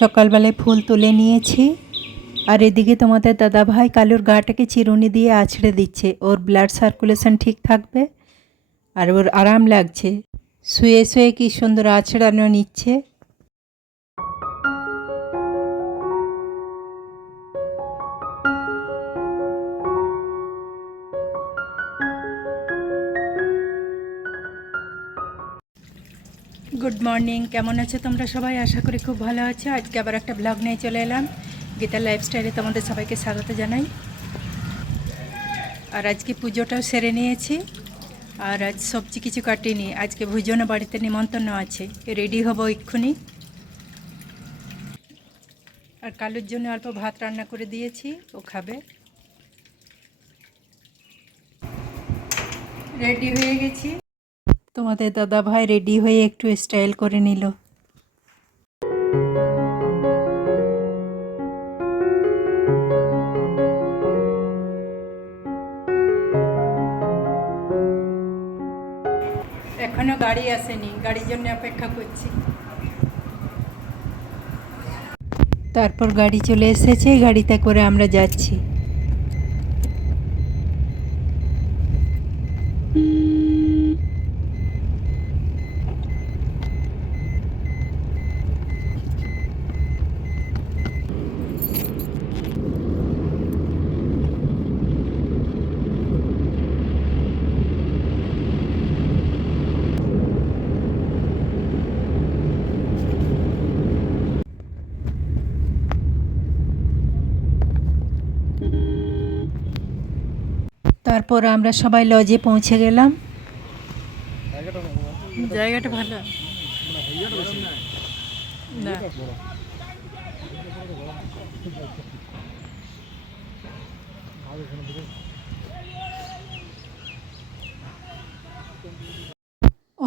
সকালবেলায় ফুল তুলে নিয়েছি। আর এদিকে তোমাদের দাদাভাই কালুর গাটাকে চিরুনি দিয়ে আছড়ে দিচ্ছে। ওর ব্লাড সার্কুলেশন ঠিক থাকবে। আর ওর আরাম লাগছে। শুয়ে শুয়ে কি সুন্দর আছড়ানো নিচ্ছে। গুড মর্নিং কেমন আছো তোমরা সবাই? আশা করি খুব ভালো আছো। আজকে আবার একটা ব্লগ নিয়ে চলে এলাম। গীতার লাইফস্টাইলে তোমাদের সবাইকে স্বাগত জানাই। আর আজকে পুজোটাও সেরে নিয়েছি। আর আজ সবজি কিছু কাটিনি। আজকে ভুজনও বাড়িতে নিমন্ত্রণ আছে। রেডি হব এক্ষুনি। আর কালুর জন্য অল্প ভাত রান্না করে দিয়েছি। ও খাবে। রেডি হয়ে গেছি। তোমাদের দাদা ভাই রেডি হয়ে একটু স্টাইল করে নিল। এখনও গাড়ি আসেনি, গাড়ির জন্য অপেক্ষা করছি। তারপর গাড়ি চলে এসেছে, গাড়িতে করে আমরা যাচ্ছি। তারপর আমরা সবাই লজে পৌঁছে গেলাম। জায়গাটা ভালো।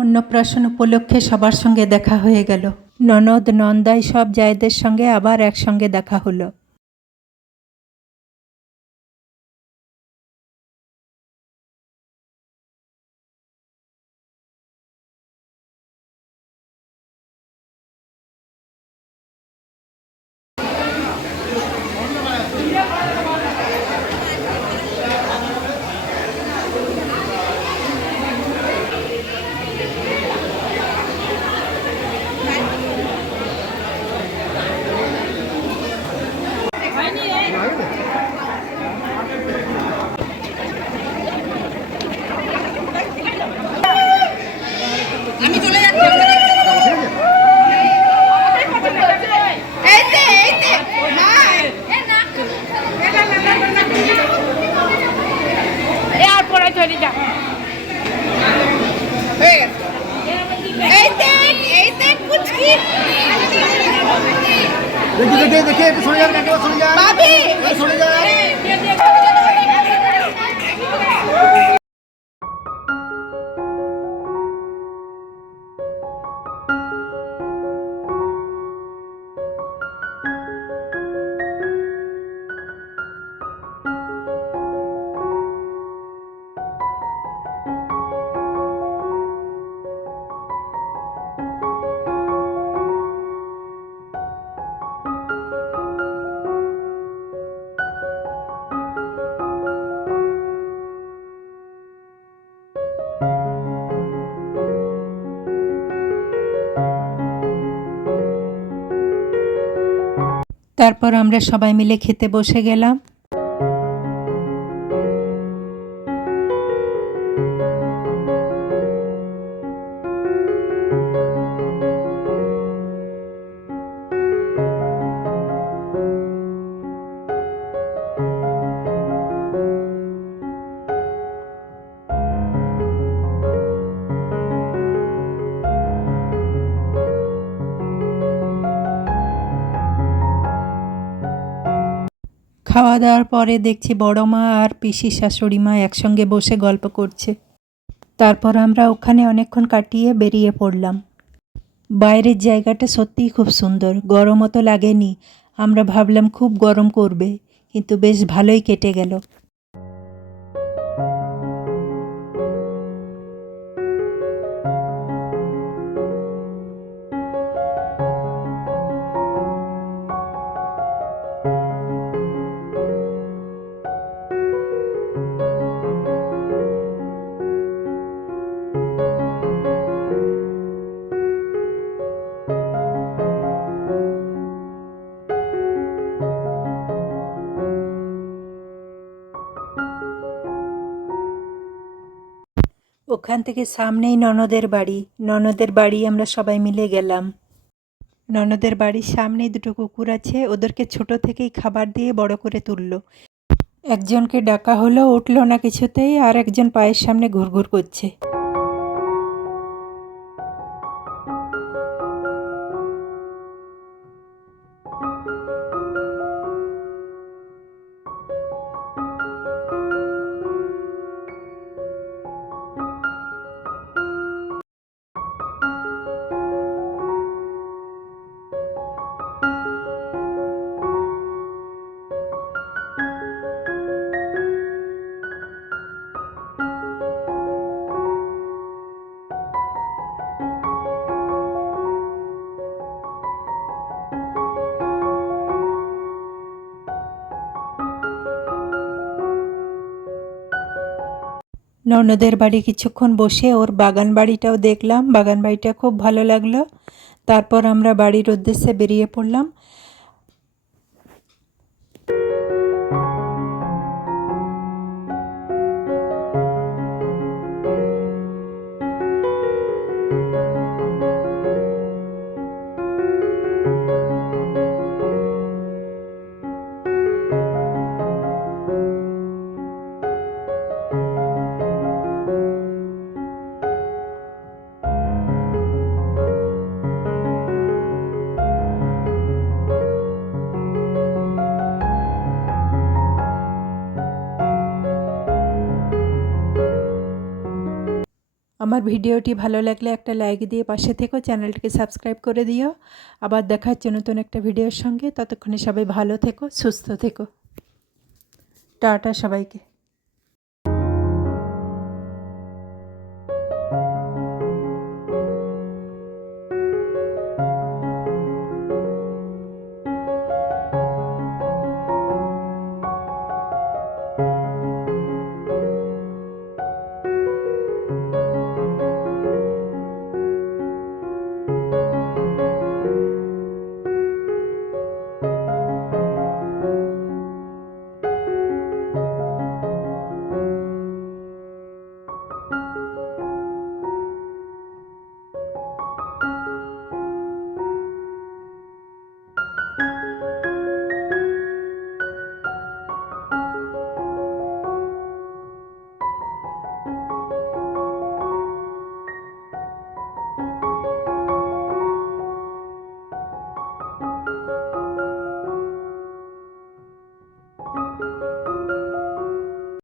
অন্নপ্রাশন উপলক্ষে সবার সঙ্গে দেখা হয়ে গেল। ননদ নন্দাই সব জায়দের সঙ্গে আবার একসঙ্গে দেখা হলো। তারপর আমরা সবাই মিলে খেতে বসে গেলাম। খাওয়া দাওয়ার পরে দেখছি বড় মা আর পিসি শাশুড়ি মা একসঙ্গে বসে গল্প করছে। তারপর আমরা ওখানে অনেকক্ষণ কাটিয়ে বেরিয়ে পড়লাম। বাইরের জায়গাটা সত্যিই খুব সুন্দর, গরমও তো লাগেনি। আমরা ভাবলাম খুব গরম করবে, কিন্তু বেশ ভালোই কেটে গেল। ওখান থেকে সামনেই ননদের বাড়ি। ননদের বাড়ি আমরা সবাই মিলে গেলাম। ননদের বাড়ির সামনেই দুটো কুকুর আছে, ওদেরকে ছোট থেকেই খাবার দিয়ে বড় করে তুলল। একজনকে ডাকা হলো, উঠল না কিছুতেই, আর একজন পায়ের সামনে ঘুরঘুর করছে। ননদের বাড়ি কিছুক্ষণ বসে ওর বাগান বাড়িটাও দেখলাম। বাগান বাড়িটা খুব ভালো লাগল। তারপর আমরা বাড়ির উদ্দেশ্যে বেরিয়ে পড়লাম। আমার ভিডিওটি ভালো লাগলে একটা লাইক দিয়ে পাশে থেকো চ্যানেলটিকে সাবস্ক্রাইব করে দিও। আবার দেখা হচ্ছে নতুন একটা ভিডিওর সঙ্গে। ততক্ষণে সবাই ভালো থেকো, সুস্থ থেকো। টাটা সবাইকে।